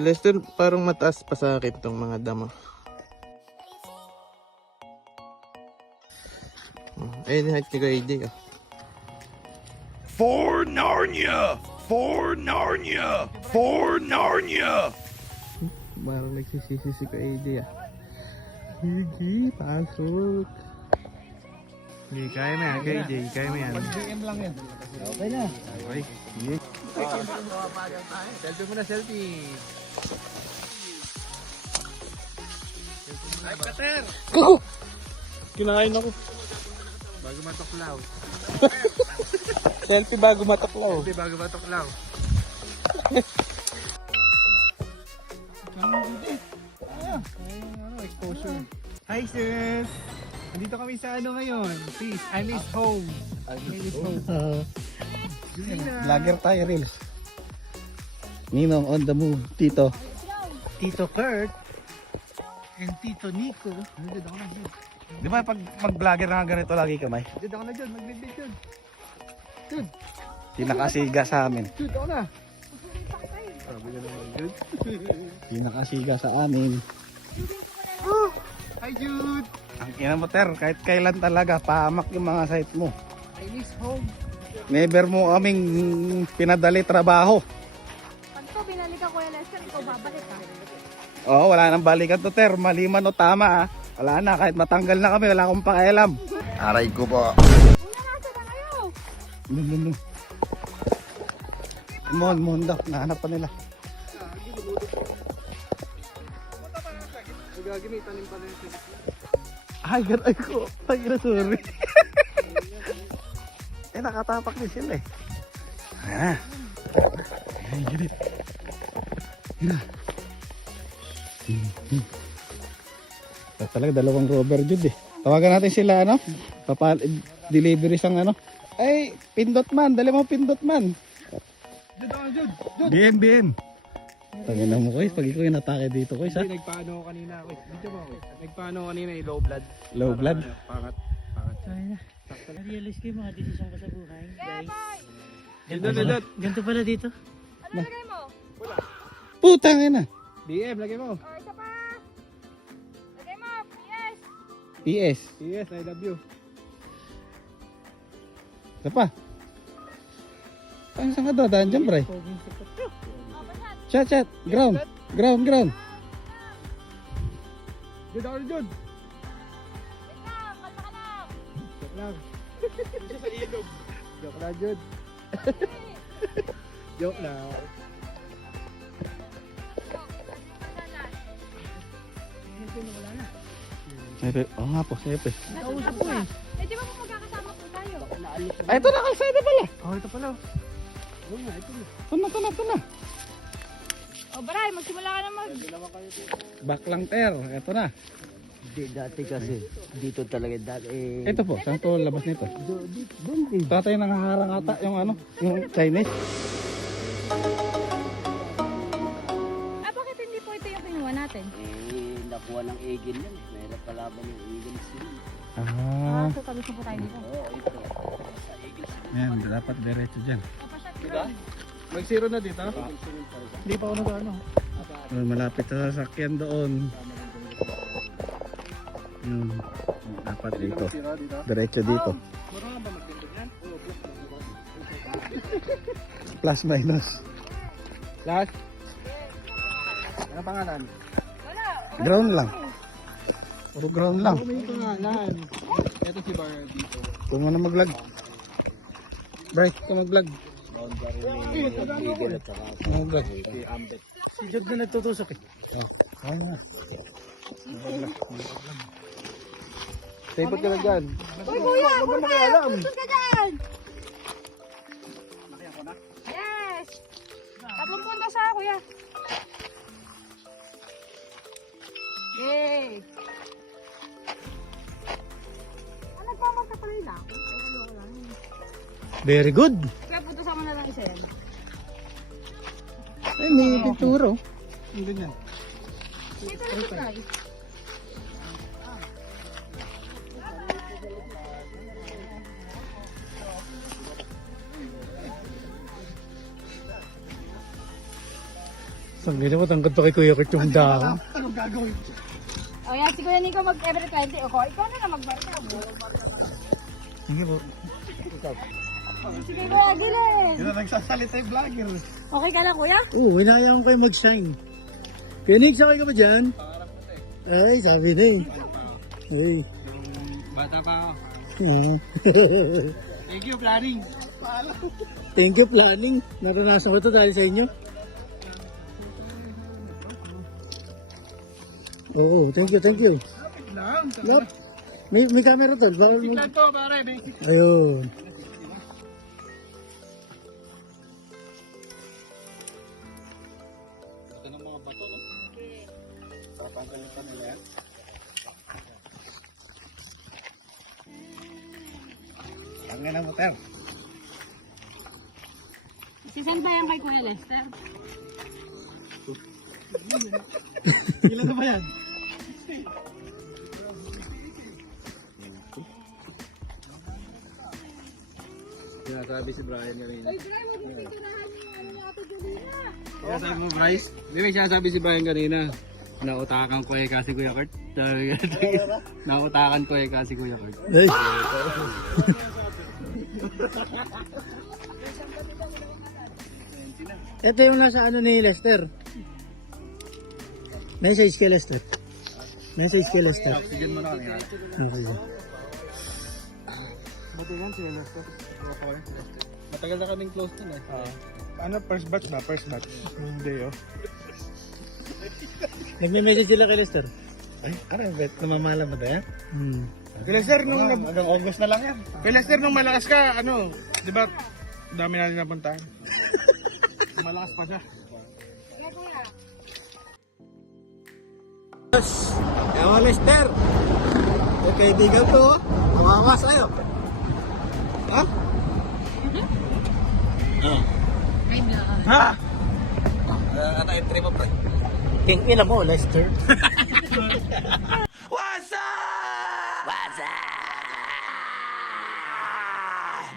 Si Lester parang mataas pa sa akin tong mga damo. Ayun, height ni AJ. For Narnia! For Narnia! For Narnia! Parang nagsisisi si AJ. Sige, pasok. Hindi, kaya mo yan, AJ. Kaya mo yan. Mag-DM lang yan. Okay na. Okay. Sige. Selfie muna, selfie. Ay, Pater! Kuku! Kinakain ako. Bago matuklaw. Selfie bago matuklaw. Selfie bago matuklaw. Exposure. Hi, sis! Nandito kami sa ano ngayon? Please, I miss home. I miss home. Vlogger tayo, Reels. Ninong on the move, Tito. Tito Kurt and Tito Nico. Nandito ako na dyan. Di ba pag mag-vlogger na ganito lagi kamay? Nandito ako na dyan. Magbibig dyan. Pinakasiga sa amin. Dude, ako na. Sabi ka naman, dude. Pinakasiga sa amin. Hi, Jude! Ang ina mo, Ter, kahit kailan talaga, pahamak yung mga site mo. I miss home. Never mo kaming pinadali trabaho. Pag ito binalik ako yung Lester, ikaw babalik ha. Oo, wala nang balikan to, Ter. Mali man o tama, ah. Wala na, kahit matanggal na kami, wala akong pakialam. Aray ko po. Una, nasa na kayo? Lululu. Mon daw, nahanap pa nila. Gagamitan yung pala yung Ay, garay ko. Ay, sorry. Nakatapak din sila eh. Ah. Ay, ganit. Talaga dalawang rubber jud eh. Tawagan natin sila ano? Delivery sang ano? Ay, pindot man. Dali mo pindot man. Jude, ako, Jude! BM. Tangin na mo ko pag ikaw yung natake dito ko isa. Hindi, nagpaano ako kanina ako. Dito mo ako. Nagpaano ako kanina low blood. Low blood? Pangat. Na-realize ko yung mga desisyon ko sa buhay, guys. Dito. Ganito pala dito. Ano lagay mo? Putang ina. BM, lagay mo. O, isa pa. Lagay mo, yes. PS. Yes, I love you. Isa pa. Saan ka dadaan dyan, pre? Chat. Ground. Jude, ako, Jude! Wait lang, kalma ka lang. Joke lang. Isa sa ilog. Joke lang, Jude. Joke lang. Sepe. Oo nga po, sepe. Nasa po eh. Eh, di ba kung magkakasama po tayo? Ay, ito na kalsada pala. Oh, ito pala. Oo nga, ito na. Ito na. O, Baray, magsimula ka na Back lang, Ter. Ito na. Hindi, dati kasi. Dito talaga dati. Ito po, saan po labas nito? Doon din. Tatay nangaharang ata yung ano, yung Chinese. Ah, bakit hindi po ito yung kinuha natin? Nakuha ng eagle yan. Mahirap kalaban yung eagle sila. Ah, So, tabi po tayo dito. Oo, ito. Sa eagle sila. yan, dapat diretso dyan. Diba? Mag zero na dito? Hindi pa ako nag-ano. Malapit sa sasakyan doon. Dapat dito. Diretso dito. Marunong ba magtindog yan? Oo, Plus minus. Last? Ano pangalan? Wala. Ground lang. Puro ground lang. Ako may pangalan. Ito si Bar dito. Kung ano mag-vlog. Bright ka mag-vlog. Eagle at saka Mag-vlog. si Ambet. Si Jod na nagtutusok eh. Oh, na. Tapos ka lang dyan. Uy, kuya! Huwag mo makialam. Sus ka dyan! Yes! 3 puntos ha, kuya. Yay! Ah, nagpapagka pala yun ako. Wala lang. Very good. Kaya puntosan mo na lang isa yan. Ay, may pinturo. Yung ganyan. Dito na siya, guys. Tanggalin mo, tanggal pa kay Kuya Kurt yung dahon. Anong gagawin? O yan, si Kuya Nico mag-every 20. O ko, ikaw na lang magbarka. Sige po. Sige Kuya Aguilar. Yun na nagsasalita yung vlogger. Okay ka lang Kuya? Oo, hinayaan ko kayo mag-shine. Phoenix, okay ka ba dyan? Ay, sabi na eh. Ay. Bata pa ako. Oo. Thank you, planning. Thank you, planning. Naranasan ko ito dahil sa inyo. Oo, thank you, thank you. Lang. Lop, may camera to. Bawal mo. Plan to, pare. Basic. Ayun. Ito ng mga bato, no? Papagalitan nila yan. Ang nga na mo, Ter. Sisend ba yan kay Kuya Lester? Ilan na ba yan? Sinasabi si Brian kanina. Ay, Brian, magpipinturahan mo yung ano ni Ate Jolina. Sinasabi mo, Bryce? Di ba sinasabi si Brian kanina? Nautakan ko eh kasi Kuya Kurt. Nautakan ko eh kasi Kuya Kurt. Ito yung nasa ano ni Lester. Message kay Lester. Message kay Lester. Oxygen mo na kami. Okay. Buti yan si Lester. Matagal na kaming close nun eh. Ano, first batch ba? First batch. Hindi, oh. Nagme-message sila kay Lester. Ay, ano, bet? Namamala mo ba yan? Hmm. Kay Lester, nung hanggang August na lang yan. Kay Lester, nung malakas ka, ano, di ba, dami natin napuntahan. Malakas pa siya. Kaya Kuya. Ewa Lester. May kaibigan ko. Kawawa sa'yo. Ha? Ay, bla. Ha? Ano entry mo pre? King ina mo Lester.